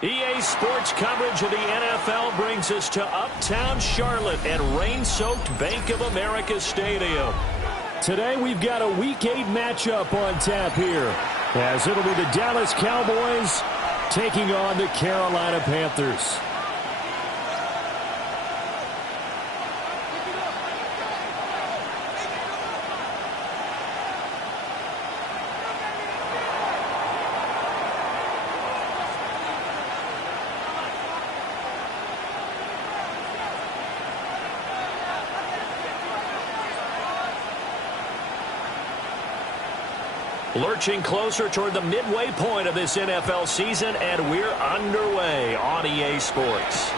EA Sports coverage of the NFL brings us to Uptown Charlotte at rain-soaked Bank of America Stadium. Today we've got a Week 8 matchup on tap here, as it'll be the Dallas Cowboys taking on the Carolina Panthers. Lurching closer toward the midway point of this NFL season, and we're underway on EA Sports.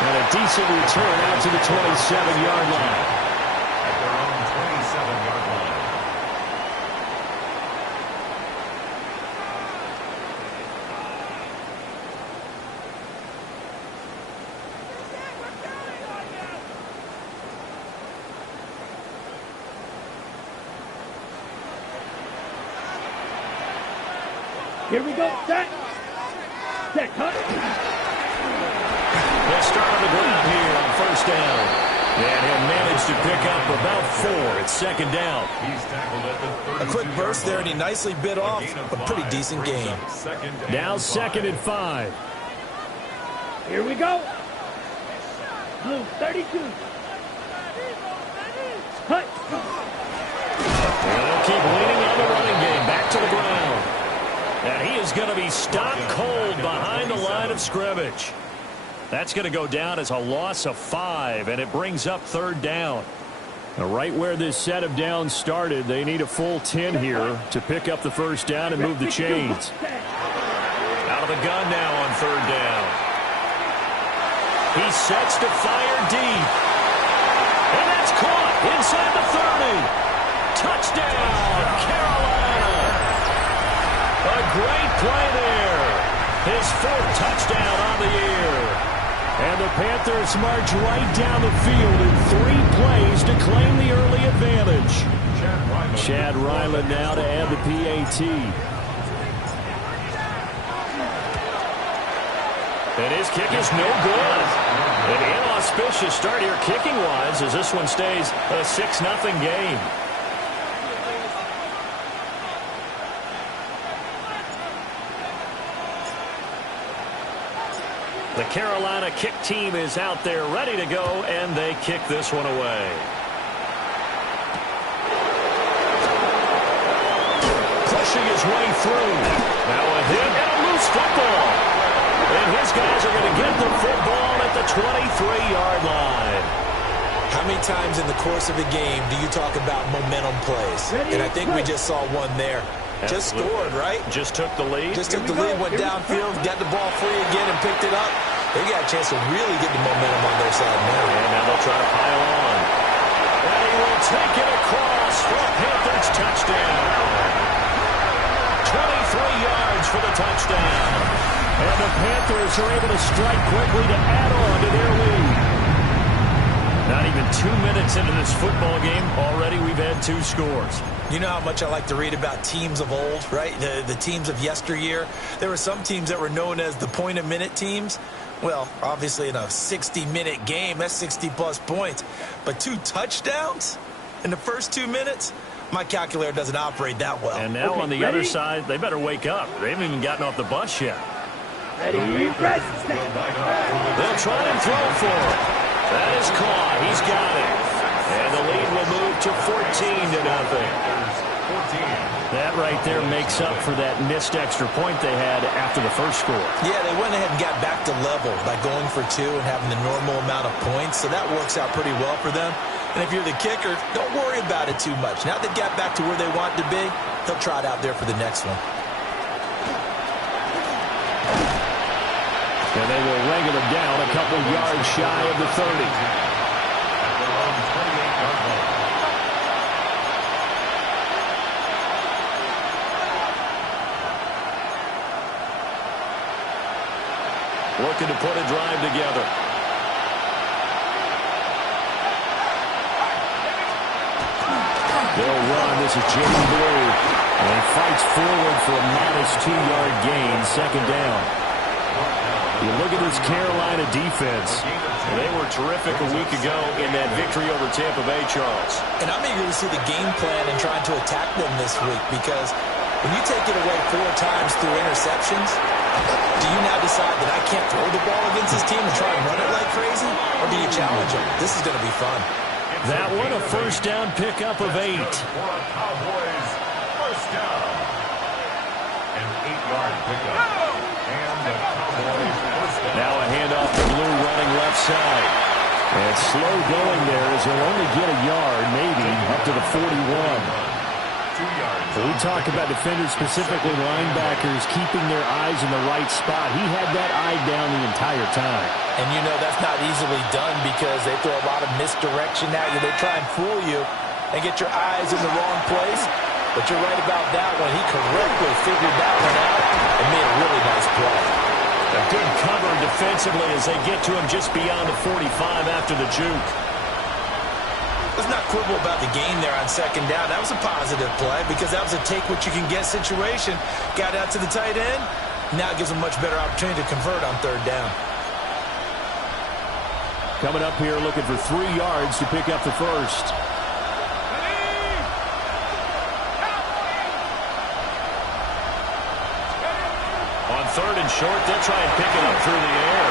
And a decent return out to the 27-yard line. At their own 27-yard line. Here we go. Set. Set. Cut. They'll start on the ground here on first down. And he'll manage to pick up about 4 at second down. He's tackled at the 32. A quick burst there, and he nicely bit off a pretty decent gain. Now second and 5. Here we go. Blue 32. Cut. And they'll keep leaning on the running game. Back to the ground. And he is going to be stopped cold behind the line of scrimmage. That's going to go down as a loss of 5, and it brings up third down. Now, right where this set of downs started, they need a full 10 here to pick up the first down and move the chains. Out of the gun now on third down. He sets to fire deep. And that's caught inside the 30. Touchdown, Carolina. A great play there. His 4th touchdown on the year. And the Panthers march right down the field in 3 plays to claim the early advantage. Chad Ryland now to add the PAT. And his kick is no good. An inauspicious start here kicking-wise as this one stays a 6-0 game. The Carolina kick team is out there ready to go, and they kick this one away. Pushing his way through. Now a hit and a loose football. And his guys are going to get the football at the 23-yard line. How many times in the course of a game do you talk about momentum plays? And I think we just saw one there. Just scored, right? Just took the lead. Just took the lead, went downfield, got the ball free again, and picked it up. They got a chance to really get the momentum on their side now. And now they'll try to pile on. And he will take it across for a Panthers touchdown. 23 yards for the touchdown. And the Panthers are able to strike quickly to add on to their lead. Not even 2 minutes into this football game, already we've had 2 scores. You know how much I like to read about teams of old, right? The teams of yesteryear. There were some teams that were known as the point-a-minute teams. Well, obviously in a 60-minute game, that's 60-plus points. But 2 touchdowns in the first 2 minutes? My calculator doesn't operate that well. And now on the other side, they better wake up. They haven't even gotten off the bus yet. Ready, press. They'll try and throw for it. That is caught. He's got it. And the lead will move to 14-0. That right there makes up for that missed extra point they had after the first score. Yeah, they went ahead and got back to level by going for 2 and having the normal amount of points. So that works out pretty well for them. And if you're the kicker, don't worry about it too much. Now they got back to where they want to be, they'll try it out there for the next one. And they will wrangle them down a couple yards shy of the 30. Looking to put a drive together. They'll run. This is Jimmy Blue. And he fights forward for a modest 2-yard gain, second down. You look at this Carolina defense. They were terrific a week ago in that victory over Tampa Bay, Charles. And I'm eager to see the game plan and trying to attack them this week, because when you take it away 4 times through interceptions, do you now decide that I can't throw the ball against this team and try and run it like crazy? Or do you challenge them? This is going to be fun. That one a first down pickup of 8. Cowboys first down. An 8-yard pickup. And the Cowboys first down. Now a handoff to Blue running left side. And slow going there as he'll only get a yard, maybe, up to the 41. 2 yards. We talk about defenders, specifically linebackers, keeping their eyes in the right spot. He had that eye down the entire time. And you know that's not easily done because they throw a lot of misdirection at you. They try and fool you and get your eyes in the wrong place. But you're right about that one. He correctly figured that one out and made a really nice play. A good cover defensively as they get to him just beyond the 45 after the juke. Let's not quibble about the gain there on second down. That was a positive play because that was a take-what-you-can-get situation. Got out to the tight end. Now it gives them a much better opportunity to convert on third down. Coming up here looking for 3 yards to pick up the first. On third and short, they'll try and pick it up through the air.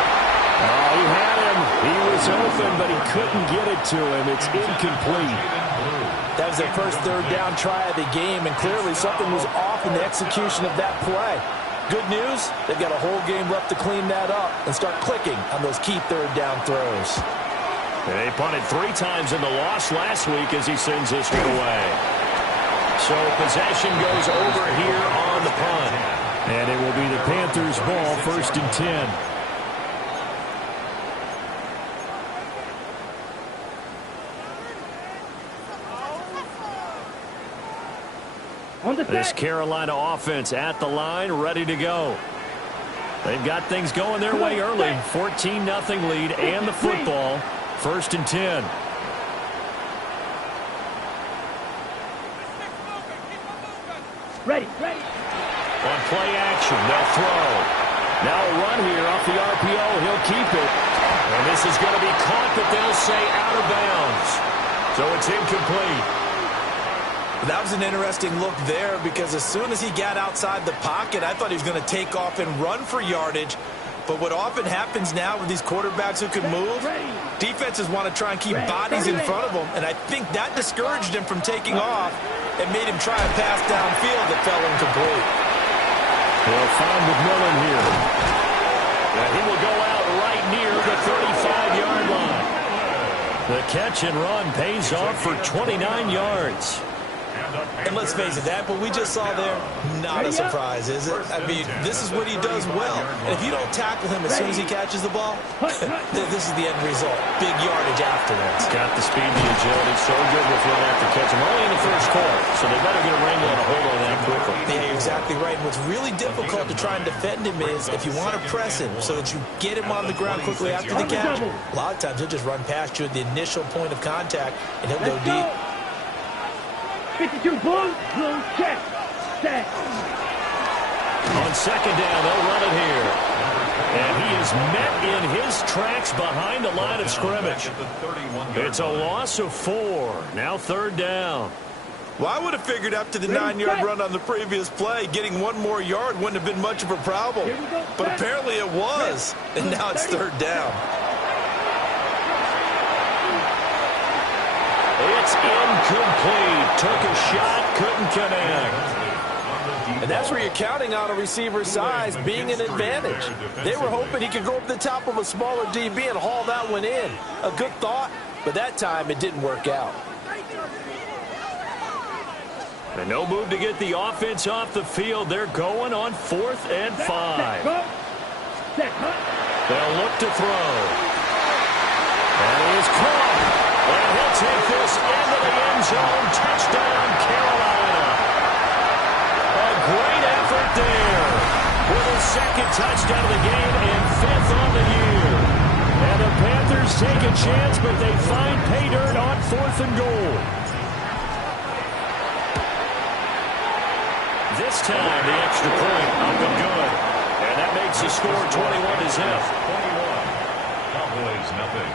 Oh, he had him. He was open, but he couldn't get it to him. It's incomplete. That was their first third down try of the game, and clearly something was off in the execution of that play. Good news, they've got a whole game left to clean that up and start clicking on those key third down throws. They punted 3 times in the loss last week as he sends this one away. So possession goes over here on the punt. And it will be the Panthers' ball, first and 10. This Carolina offense at the line, ready to go. They've got things going their way early. 14-0 lead and the football. First and 10. Ready. On play action, they'll throw. Now a run here off the RPO. He'll keep it. And this is going to be caught, but they'll say out of bounds. So it's incomplete. That was an interesting look there because as soon as he got outside the pocket, I thought he was going to take off and run for yardage. But what often happens now with these quarterbacks who can move, defenses want to try and keep bodies in front of them, and I think that discouraged him from taking off and made him try a pass downfield that fell incomplete. They'll find McMillan here. And he will go out right near the 35-yard line. The catch and run pays off for 29 yards. And let's face it, that what we just saw there, not a surprise, is it? I mean, this is what he does well. And if you don't tackle him as soon as he catches the ball, this is the end result. Big yardage afterwards. Got the speed, the agility, so good with run after catch. I'm only in the first quarter, so they better get a wrangle and a hold on that quickly. Yeah, you're exactly right. And what's really difficult to try and defend him is if you want to press him so that you get him on the ground quickly after the catch, a lot of times he'll just run past you at the initial point of contact, and he'll go deep. 52 blue check. Set. On second down, they'll run it here. And he is met in his tracks behind the line of scrimmage. It's a loss of 4. Now third down. Well, I would have figured after the 9-yard run on the previous play, getting 1 more yard wouldn't have been much of a problem. But apparently it was. And now it's third down. It's incomplete. Took a shot, couldn't connect. And that's where you're counting on a receiver's size being an advantage. They were hoping he could go up the top of a smaller DB and haul that one in. A good thought, but that time it didn't work out. And no move to get the offense off the field. They're going on 4th and 5. They'll look to throw. And he is caught. And he'll take this into the end zone. Touchdown, Carolina. A great effort there. With his 2nd touchdown of the game and 5th on the year. And the Panthers take a chance, but they find pay dirt on 4th and goal. this time, the extra point up and good. And that makes the score 21-0. 21. Cowboys nothing.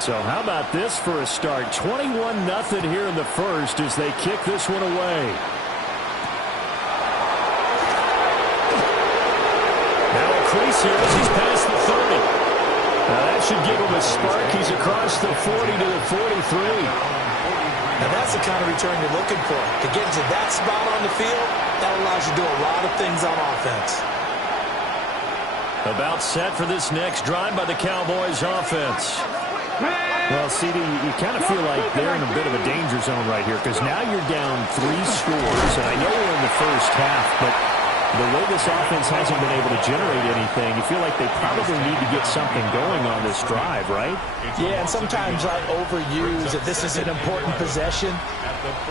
So how about this for a start? 21-0 here in the first as they kick this one away. Now a crease here as he's past the 30. Now that should give him a spark. He's across the 40 to the 43. Now that's the kind of return you're looking for. To get into that spot on the field, that allows you to do a lot of things on offense. About set for this next drive by the Cowboys offense. Well, CD, you kind of feel like they're in a bit of a danger zone right here because now you're down 3 scores, and I know we're in the first half, but the way this offense hasn't been able to generate anything, you feel like they probably need to get something going on this drive, right? Yeah, and sometimes I overuse that this is an important possession,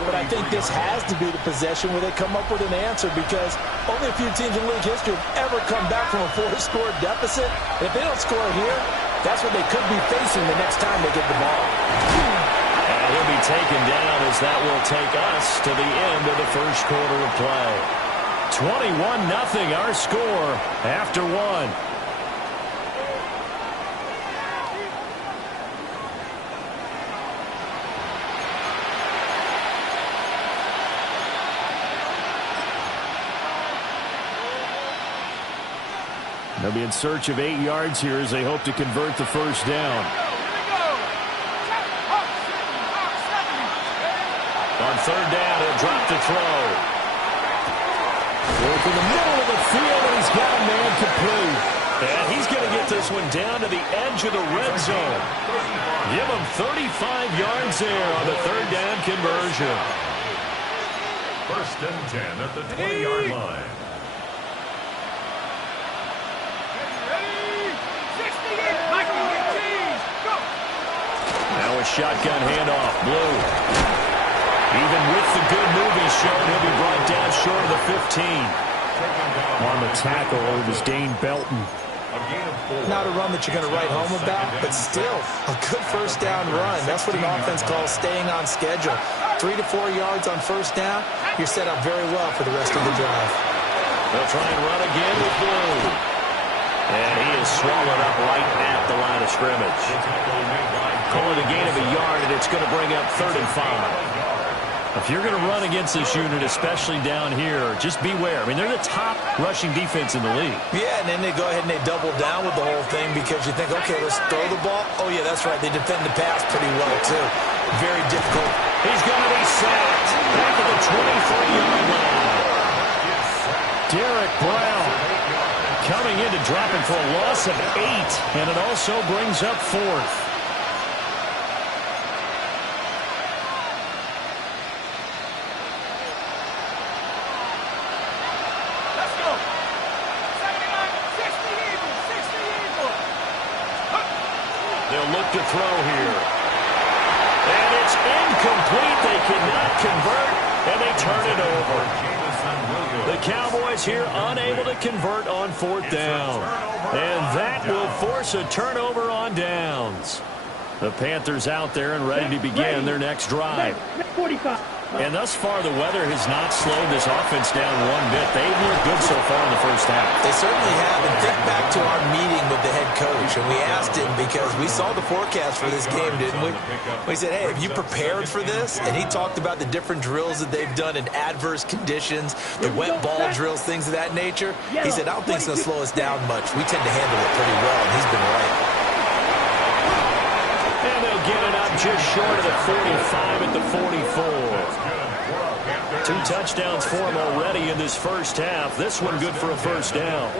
but I think this has to be the possession where they come up with an answer because only a few teams in league history have ever come back from a 4-score deficit. And if they don't score here, that's what they could be facing the next time they get the ball. And he'll be taken down as that will take us to the end of the first quarter of play. 21-0 our score after one. They'll be in search of 8 yards here as they hope to convert the first down. On third down, he'll drop the throw. Work in the middle of the field, and he's got a man complete. And he's going to get this one down to the edge of the red zone. Give him 35 yards there on the third down conversion. First and 10 at the 20-yard line. Now a shotgun handoff, Blue. Even with the good move he's shown, he'll be brought down short of the 15. On the tackle, it was Dane Belton. Not a run that you're going to write home about, but still a good first down run. That's what an offense calls staying on schedule. 3 to 4 yards on first down, you're set up very well for the rest of the drive. They'll try and run again with Blue. And he is swallowed up right at the line of scrimmage. Calling a gain of a yard, and it's going to bring up 3rd and 5. If you're going to run against this unit, especially down here, just beware. I mean, they're the top rushing defense in the league. Yeah, and then they go ahead and they double down with the whole thing because you think, okay, let's throw the ball. Oh, yeah, that's right. They defend the pass pretty well, too. Very difficult. He's going to be sacked back at the 23-yard line. Derek Brown coming in to drop him for a loss of 8, and it also brings up 4th. They'll look to throw here. And it's incomplete. They cannot convert, and they turn it over. The Cowboys here unable to convert on 4th down. And that will force a turnover on downs. The Panthers out there and ready to begin their next drive. 45. And thus far, the weather has not slowed this offense down one bit. They've looked good so far in the first half. They certainly have. And think back to our meeting with the head coach. And we asked him because we saw the forecast for this game, didn't we? We said, hey, have you prepared for this? And he talked about the different drills that they've done in adverse conditions, the wet ball drills, things of that nature. He said, I don't think it's going to slow us down much. We tend to handle it pretty well, and he's been right. And they'll get it up just short of the 45 at the 44. 2 touchdowns for him already in this first half. This one good for a first down.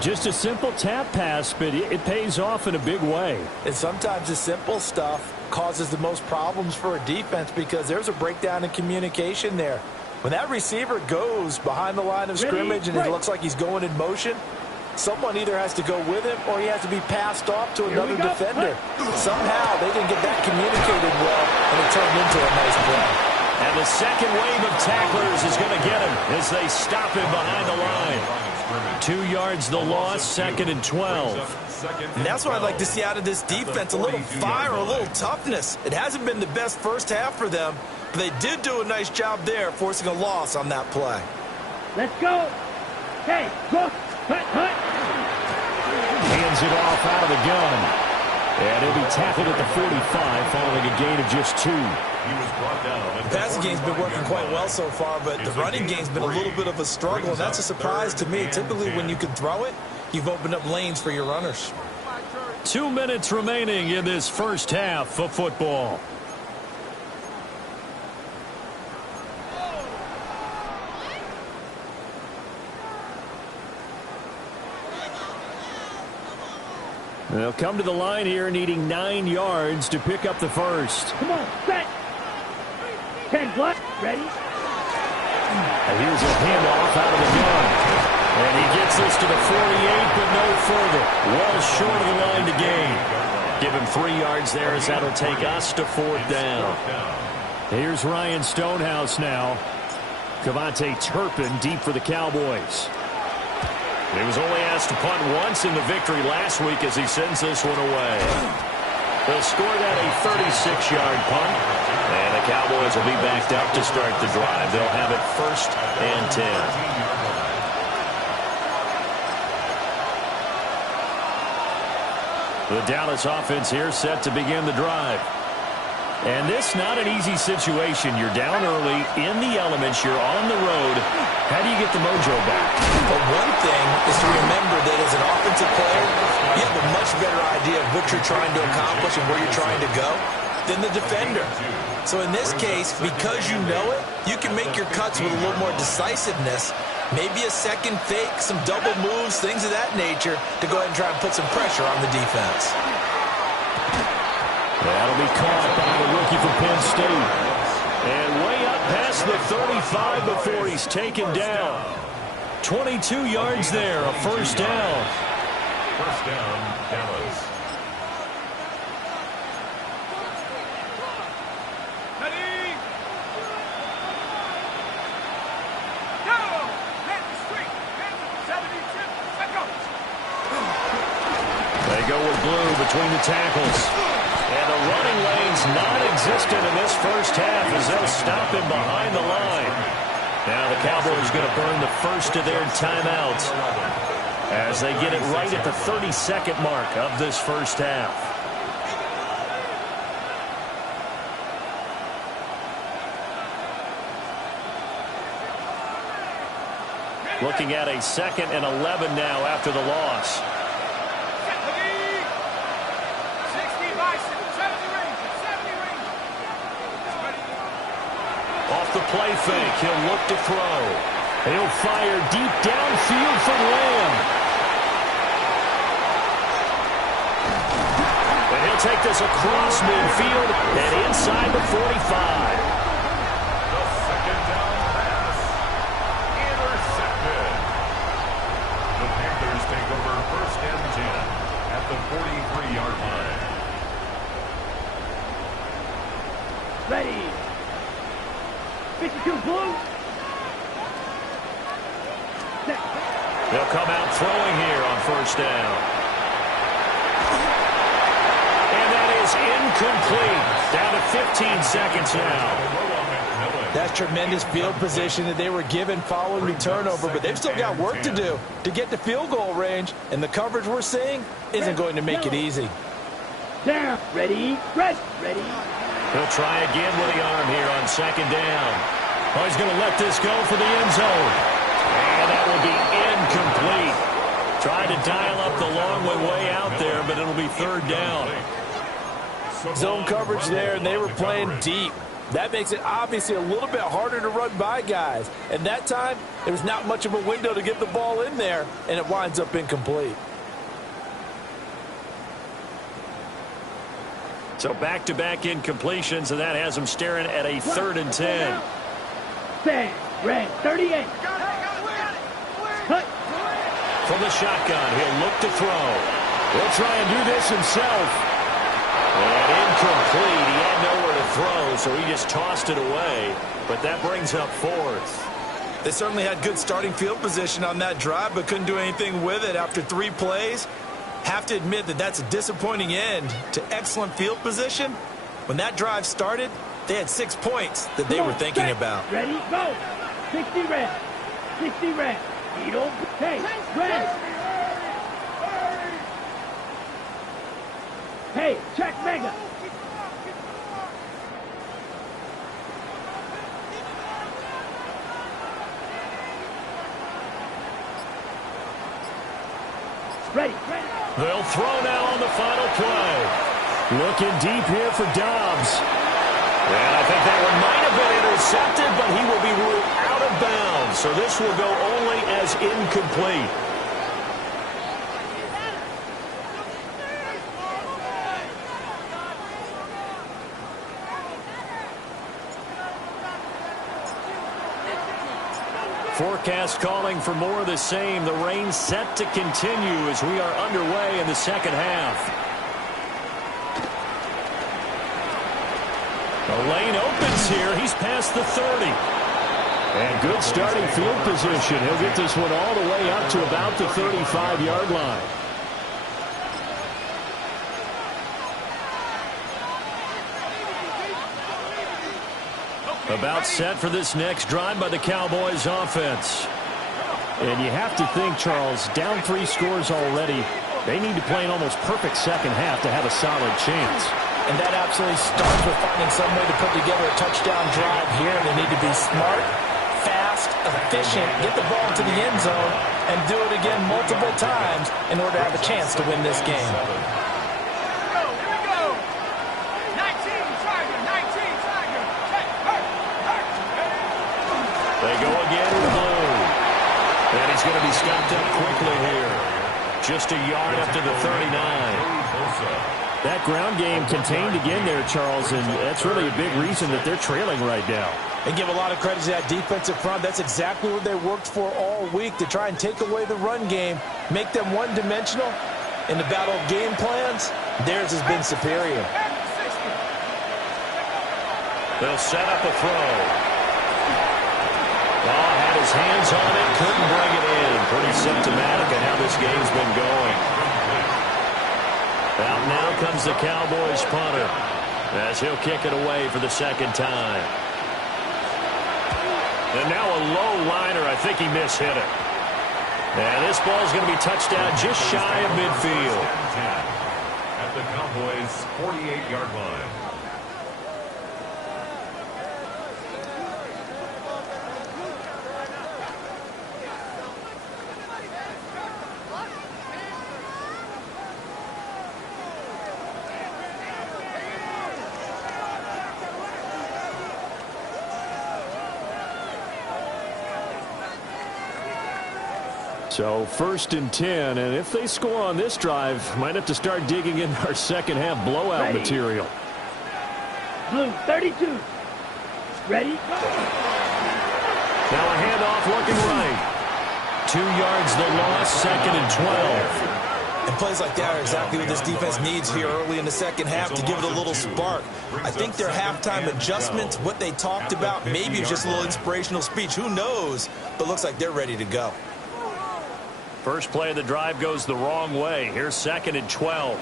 Just a simple tap pass, but it pays off in a big way. And sometimes the simple stuff causes the most problems for a defense because there's a breakdown in communication there. When that receiver goes behind the line of scrimmage and it looks like he's going in motion, someone either has to go with him or he has to be passed off to another defender. Somehow they didn't get that communicated well, and it turned into a nice play. And the second wave of tacklers is going to get him as they stop him behind the line. 2 yards the loss, 2nd and 12. And that's what I'd like to see out of this defense, a little fire, a little toughness. It hasn't been the best first half for them, but they did do a nice job there, forcing a loss on that play. Let's go. Hey, go. Hut, hut. Hands it off out of the gun. And he'll be tackled at the 45 following a gain of just 2. The passing game's been working quite well so far, but the running game's been a little bit of a struggle, and that's a surprise to me. Typically, when you can throw it, you've opened up lanes for your runners. 2 minutes remaining in this first half of football. They'll come to the line here needing 9 yards to pick up the first. Come on, set. 10 block. Ready? And here's a handoff out of the gun. And he gets this to the 48, but no further. Well short of the line to gain. Give him 3 yards there as that'll take us to 4th down. Here's Ryan Stonehouse now. Cavante Turpin deep for the Cowboys. He was only asked to punt once in the victory last week as he sends this one away. They'll score that a 36-yard punt, and the Cowboys will be backed up to start the drive. They'll have it 1st and 10. The Dallas offense here set to begin the drive. And this not an easy situation. You're down early, in the elements, you're on the road. How do you get the mojo back? But one thing is to remember that as an offensive player, you have a much better idea of what you're trying to accomplish and where you're trying to go than the defender. So in this case, because you know it, you can make your cuts with a little more decisiveness. Maybe a second fake, some double moves, things of that nature to go ahead and try and put some pressure on the defense. That'll be caught by the rookie from Penn State. And way up past the 35 before he's taken down. 22 yards there, a 1st down. 1st down, Dallas. Ready? Go! Hands straight. Hands at the 72. Let go. They go with blue between the tackles. And the running lane's non-existent in this first half as they'll stop him behind the line. Now the Cowboys going to burn the first of their timeouts as they get it right at the 32nd mark of this first half. Looking at a 2nd and 11 now after the loss. Off the play fake, he'll look to throw. He'll fire deep downfield for Lamb. And he'll take this across midfield and inside the 45. The 2nd down pass. Intercepted. The Panthers take over 1st and 10 at the 43-yard line. Ready. 52 blue. They'll come out throwing here on 1st down. And that is incomplete. Down to 15 seconds now. That's tremendous field position that they were given following the turnover, but they've still got work to do to get to field goal range, and the coverage we're seeing isn't going to make it easy. Down. Ready. Ready. Ready. He'll try again with the arm here on 2nd down. Oh, he's going to let this go for the end zone. And that will be incomplete. Tried to dial up the long way out there, but it'll be 3rd down. Zone coverage there, and they were playing deep. That makes it obviously a little bit harder to run by guys. And that time, there was not much of a window to get the ball in there, and it winds up incomplete. So back-to-back incompletions, and that has him staring at a 3rd and 10. Bang. Red. 38. Cut. From the shotgun, he'll look to throw. He'll try and do this himself. And incomplete. He had nowhere to throw, so he just tossed it away. But that brings up 4th. They certainly had good starting field position on that drive, but couldn't do anything with it after 3 plays. Have to admit that that's a disappointing end to excellent field position. When that drive started, they had 6 points that they were thinking about. Ready, go. 60 red. 60 red. You don't hey, red. Hey, check mega. Ready. They'll throw now on the final play. Looking deep here for Dobbs. And I think that one might have been intercepted, but he will be ruled out of bounds. So this will go only as incomplete. Forecast calling for more of the same. The rain set to continue as we are underway in the second half. The lane opens here. He's past the 30. And good starting field position. He'll get this one all the way up to about the 35-yard line. About set for this next drive by the Cowboys offense. And you have to think, Charles, down 3 scores already. They need to play an almost perfect second half to have a solid chance. And that absolutely starts with finding some way to put together a touchdown drive here. They need to be smart, fast, efficient, get the ball to the end zone, and do it again multiple times in order to have a chance to win this game. They go again with blue. And he's going to be stopped up quickly here. Just a yard up to the 39. That ground game contained again there, Charles, and that's really a big reason that they're trailing right now. And give a lot of credit to that defensive front. That's exactly what they worked for all week, to try and take away the run game, make them one-dimensional. In the battle of game plans, theirs has been superior. They'll set up a throw. Had his hands on it, couldn't bring it in. Pretty symptomatic of how this game's been going. Out now comes the Cowboys punter as he'll kick it away for the second time. And now a low liner. I think he mishit it. And this ball's going to be touched down just shy of midfield. At the Cowboys' 48-yard line. So 1st and 10, and if they score on this drive, might have to start digging in our second half blowout material. Blue, 32. Ready? Now a handoff looking right. 2 yards the loss, 2nd and 12. And plays like that are exactly what this defense needs here early in the second half to give it a little spark. I think their halftime adjustments, what they talked about, maybe it's just a little inspirational speech. Who knows? But looks like they're ready to go. First play of the drive goes the wrong way. Here's 2nd and 12.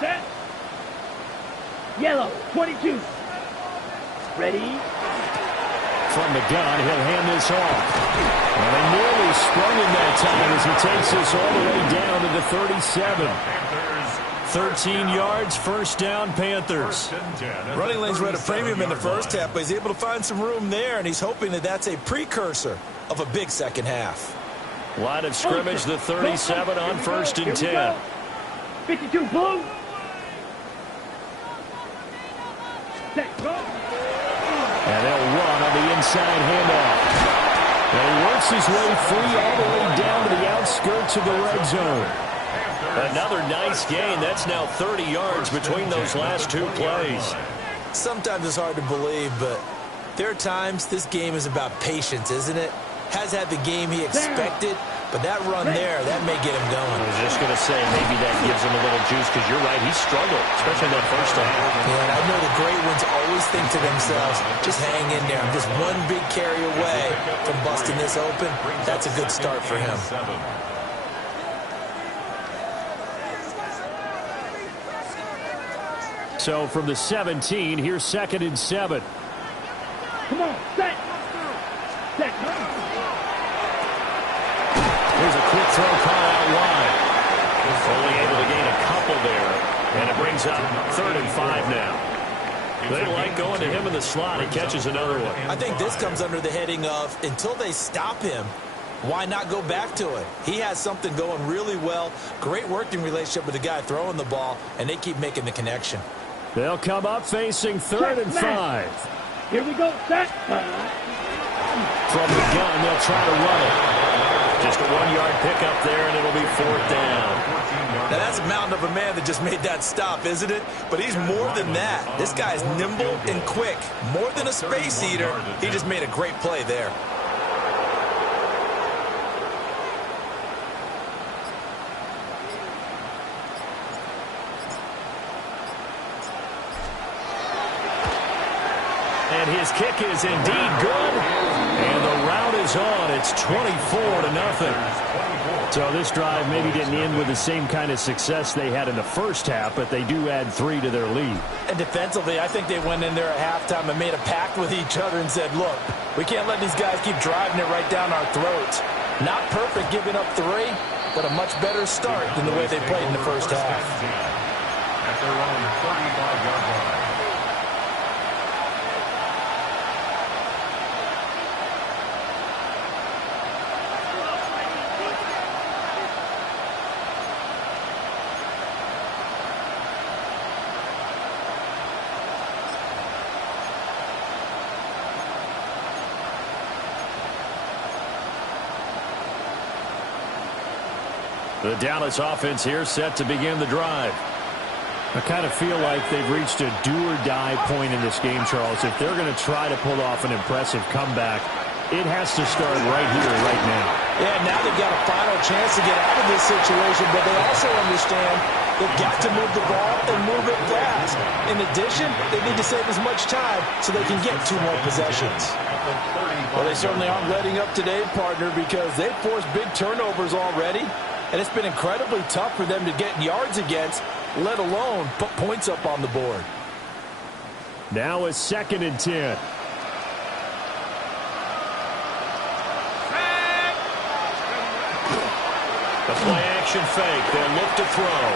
Set. Yellow, 22. Ready? From the gun, he'll hand this off. And they nearly sprung him that time as he takes this all the way down to the 37. 13 yards, first down, Panthers. Running lanes were at a premium in the first half, but he's able to find some room there, and he's hoping that that's a precursor of a big second half. Line of scrimmage, the 37 on 1st and 10. 52 blue. Set, go. And they'll run on the inside handoff. And he works his way free all the way down to the outskirts of the red zone. Another nice gain. That's now 30 yards between those last 2 plays. Sometimes it's hard to believe, but there are times this game is about patience, isn't it? Has had the game he expected, But that run there, that may get him going. I was just going to say, maybe that gives him a little juice, because you're right, he struggled, especially that first half. Yeah, and I know the great ones always think to themselves, just hang in there. I'm just one big carry away from busting this open. That's a good start for him. So from the 17, here's 2nd and 7. Come on, set. Set. Here's a quick throw call out wide. Only able to gain a couple there. And it brings up 3rd and 5 now. They like going to him in the slot. He catches another one. I think this comes under the heading of, until they stop him, why not go back to it? He has something going really well. Great working relationship with the guy throwing the ball, and they keep making the connection. They'll come up facing 3rd and 5. Here we go, set. From the gun, they'll try to run it. Just a 1-yard pickup there, and it'll be 4th down. Now, that's a mountain of a man that just made that stop, isn't it? But he's more than that. This guy's nimble and quick. More than a space eater, he just made a great play there. And his kick is indeed good. And the route is on. It's 24-0. So this drive maybe didn't end with the same kind of success they had in the first half, but they do add 3 to their lead. And defensively, I think they went in there at halftime and made a pact with each other and said, look, we can't let these guys keep driving it right down our throats. Not perfect giving up 3, but a much better start than the way they played in the first half. At their own 35-yard line. The Dallas offense here set to begin the drive. I kind of feel like they've reached a do-or-die point in this game, Charles. If they're going to try to pull off an impressive comeback, it has to start right here, right now. Yeah, now they've got a final chance to get out of this situation, but they also understand they've got to move the ball and move it fast. In addition, they need to save as much time so they can get 2 more possessions. Well, they certainly aren't letting up today, partner, because they've forced big turnovers already, and it's been incredibly tough for them to get yards against, let alone put points up on the board. Now it's 2nd and 10. The play-action fake. They'll look to throw.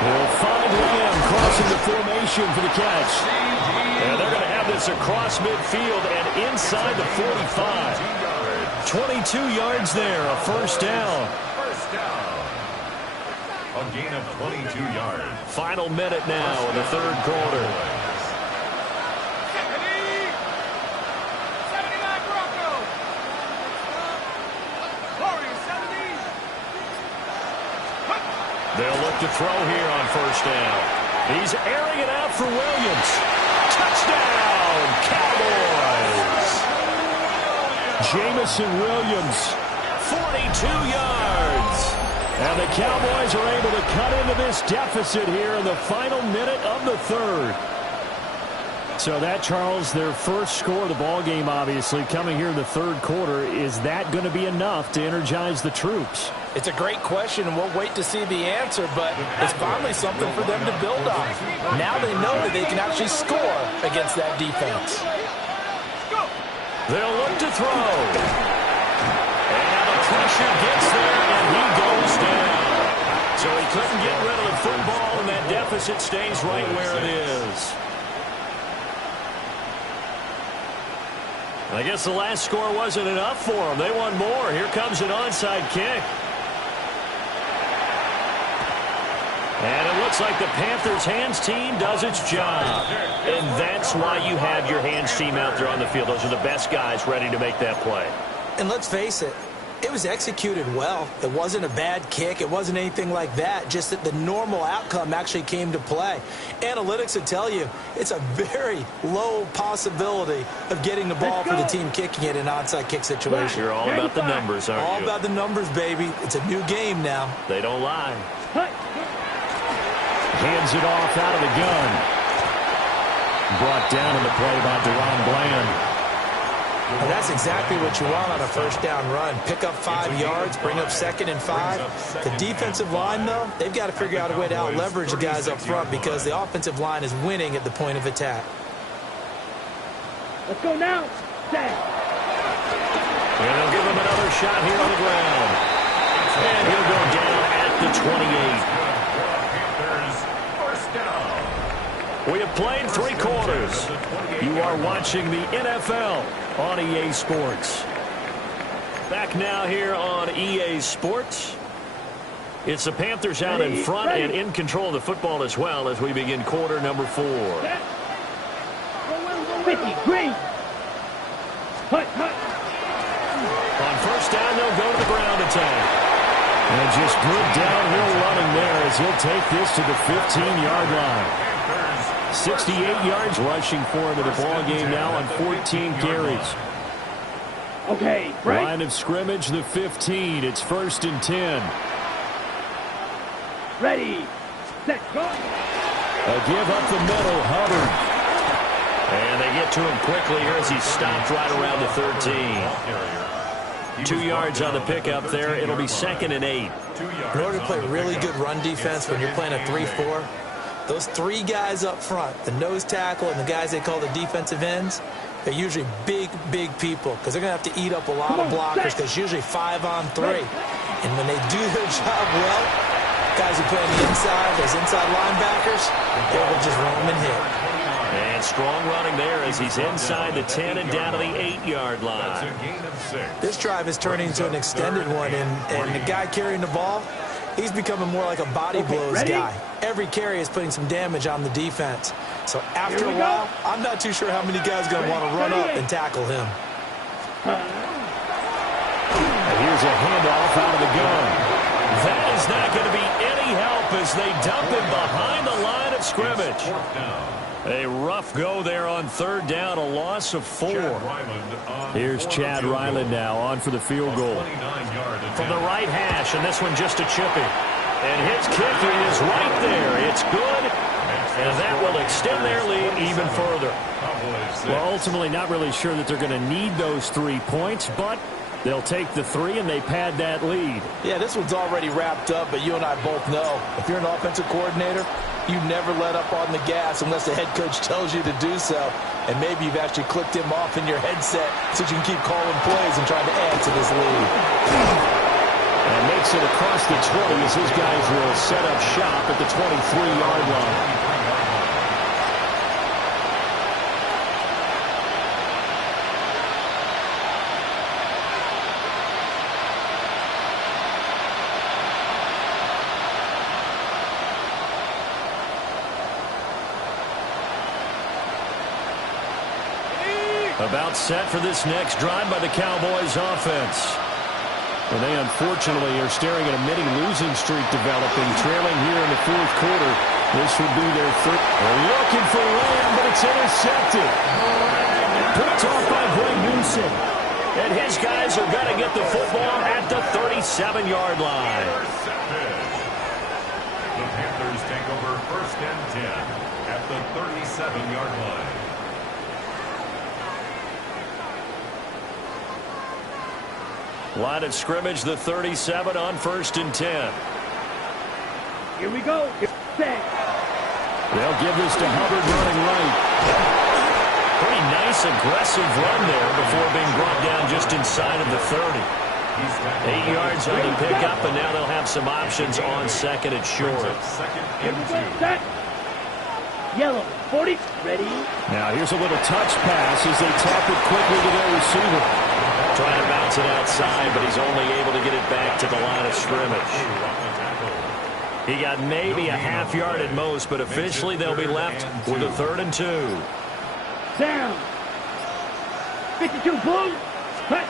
They'll find Lamb crossing the formation for the catch. And they're going to have this across midfield and inside the 45. 22 yards there, a first down. First down. A gain of 22 yards. Final minute now in the 3rd quarter. 79 Broncos. Warriors 70. They'll look to throw here on first down. He's airing it out for Williams. Touchdown, Cowboys! Jamison Williams, 42 yards. And the Cowboys are able to cut into this deficit here in the final minute of the 3rd. So that, Charles, their first score of the ball game, obviously, coming here in the 3rd quarter. Is that going to be enough to energize the troops? It's a great question, and we'll wait to see the answer, but it's finally something for them to build on. Now they know that they can actually score against that defense. They'll look to throw. And now the pressure gets there, and he goes down. So he couldn't get rid of the football, and that deficit stays right where it is. I guess the last score wasn't enough for them. They want more. Here comes an onside kick. And it looks like the Panthers' hands team does its job. And that's why you have your hands team out there on the field. Those are the best guys ready to make that play. And let's face it, It was executed well. It wasn't a bad kick. It wasn't anything like that. Just that the normal outcome actually came to play. Analytics would tell you it's a very low possibility of getting the ball for the team kicking it in an onside kick situation. You're all about the numbers, aren't you? All about the numbers, baby. It's a new game now. They don't lie. Hands it off out of the gun. Brought down in the play by Deron Bland. And that's exactly what you want on a first down run. Pick up 5 yards, bring up 2nd and 5. The defensive line, though, they've got to figure out a way to out-leverage the guys up front because the offensive line is winning at the point of attack. Let's go now. Set. And they'll give him another shot here on the ground. And he'll go down at the 28. We have played 3 quarters. You are watching the NFL on EA Sports. Back now here on EA Sports. It's the Panthers out in front and in control of the football as well as we begin quarter number 4. 50, green. Hut. On first down, they'll go to the ground attack. And just good downhill running there as he'll take this to the 15-yard line. 68 yards rushing for him in the ball game now on 14 carries. Okay, right. Line of scrimmage, the 15. It's 1st and 10. Ready, set, go. A give up the middle, Hubbard. And they get to him quickly here as he stopped right around the 13. 2 yards on the pickup there. It'll be 2nd and 8. In order to play really good run defense when you're playing a 3-4, those 3 guys up front, the nose tackle and the guys they call the defensive ends, they're usually big people because they're going to have to eat up a lot of blockers because it's usually 5 on 3. And when they do their job well, guys who play on the inside, those inside linebackers, they will just roam and hit. And strong running there as he's inside the 10 and down to the 8-yard line. This drive is turning into an extended one, and the guy carrying the ball, he's becoming more like a body blows guy. Every carry is putting some damage on the defense. So after a while, I'm not too sure how many guys are going to want to run up and tackle him. And here's a handoff out of the gun. That is not going to be any help as they dump him behind the line of scrimmage. A rough go there on 3rd down, a loss of 4. Here's Chad Ryland now on for the field goal. From the right hash, and this one just a chippy. And his kick is right there. It's good, and that will extend their lead even further. Well, ultimately not really sure that they're going to need those 3 points, but they'll take the 3 and they pad that lead. Yeah, this one's already wrapped up, but you and I both know if you're an offensive coordinator, you never let up on the gas unless the head coach tells you to do so. And maybe you've actually clicked him off in your headset so you can keep calling plays and trying to add to this lead. And makes it across the 20 as his guys will set up shop at the 23-yard line. About set for this next drive by the Cowboys offense. Well, they unfortunately are staring at a mini-losing streak developing, trailing here in the 4th quarter. This would be their 3rd. They're looking for Lamb, but it's intercepted. Picked off by Greg Newsom. And his guys are going to get the football at the 37-yard line. The Panthers take over 1st and 10 at the 37-yard line. Line of scrimmage, the 37 on 1st and 10. Here we go. Set. They'll give this to Hubbard running right. Pretty nice, aggressive run there before being brought down just inside of the 30. 8 yards on the pickup, and now they'll have some options on 2nd and short. Here we go. Set. Yellow. 40. Ready. Now here's a little touch pass as they tap it quickly to their receiver. Trying to bounce it outside, but he's only able to get it back to the line of scrimmage. He got maybe a half yard at most, but officially they'll be left with a 3rd and 2. Down. 52, boom. Hut.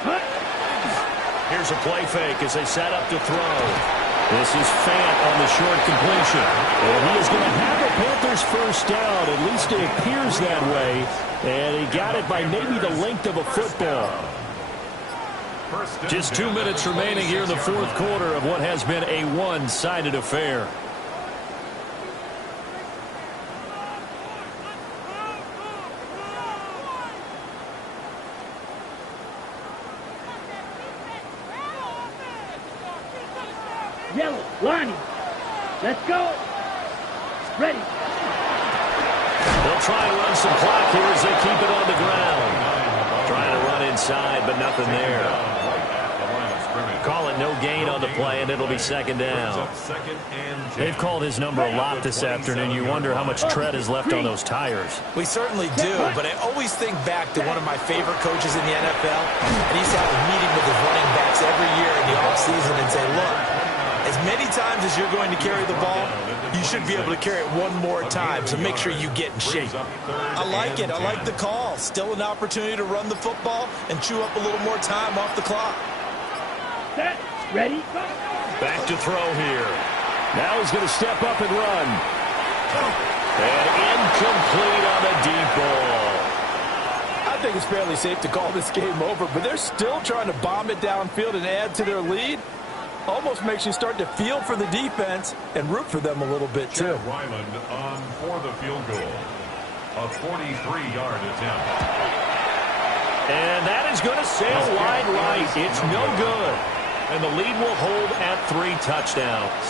Here's a play fake as they set up to throw. This is Fant on the short completion. And he is going to have the Panthers first down. At least it appears that way. And he got it by maybe the length of a football. Just 2 minutes remaining here in the fourth quarter of what has been a one-sided affair. Yellow, Lonnie. Let's go. Ready. They'll try and run some clock here as they keep it on the ground. Trying to run inside, but nothing there. Call it no gain on the play, and it'll be second down. They've called his number a lot this afternoon. You wonder how much tread is left on those tires. We certainly do, but I always think back to one of my favorite coaches in the NFL, and he's had a meeting with his running backs every year in the offseason and say, look, as many times as you're going to carry the ball, you should be able to carry it one more time, so make sure you get in shape. I like it. I like the call. Still an opportunity to run the football and chew up a little more time off the clock. Set. Ready. Go. Back to throw here. Now he's going to step up and run. And incomplete on the deep ball. I think it's fairly safe to call this game over, but they're still trying to bomb it downfield and add to their lead. Almost makes you start to feel for the defense and root for them a little bit, too. Ryland on for the field goal. A 43-yard attempt. And that is going to sail wide right. It's no good. And the lead will hold at 3 touchdowns.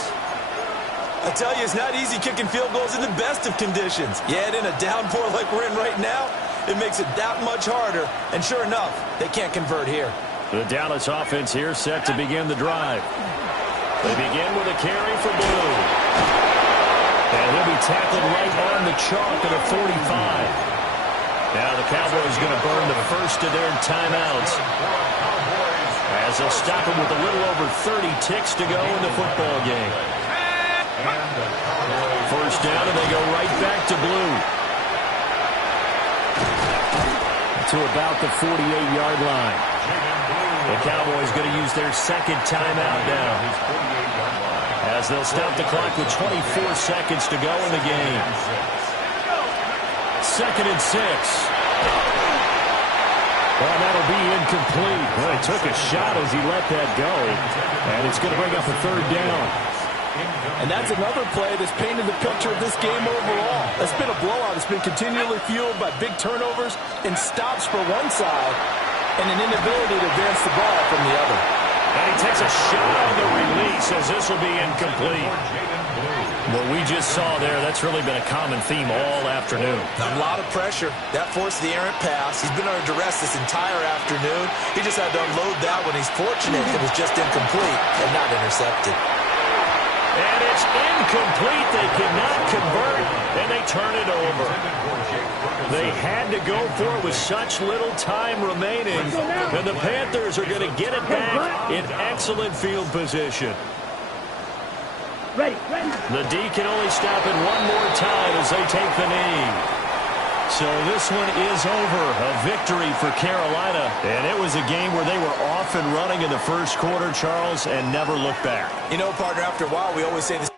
I tell you, it's not easy kicking field goals in the best of conditions. Yet in a downpour like we're in right now, it makes it that much harder. And sure enough, they can't convert here. The Dallas offense here set to begin the drive. They begin with a carry for Blue. And he'll be tackled right on the chalk at a 45. Now the Cowboys going to burn the first of their timeouts, as they'll stop him with a little over 30 ticks to go in the football game. First down, and they go right back to Blue. To about the 48-yard line. The Cowboys going to use their second timeout now, as they'll stop the clock with 24 seconds to go in the game. 2nd and 6. Well, that'll be incomplete. Well, he took a shot as he let that go, and it's going to bring up a 3rd down. And that's another play that's painted the picture of this game overall. It's been a blowout. It's been continually fueled by big turnovers and stops for one side and an inability to advance the ball from the other. And he takes a shot on the release, as this will be incomplete. What we just saw there, that's really been a common theme all afternoon. A lot of pressure. That forced the errant pass. He's been under duress this entire afternoon. He just had to unload that one. He's fortunate it was just incomplete and not intercepted. And it's incomplete. They cannot convert, and they turn it over. They had to go for it with such little time remaining, and the Panthers are going to get it back in excellent field position. Ready, ready. The D can only stop it one more time as they take the knee. So this one is over. A victory for Carolina. And it was a game where they were off and running in the first quarter, Charles, and never looked back. You know, partner, after a while, we always say this.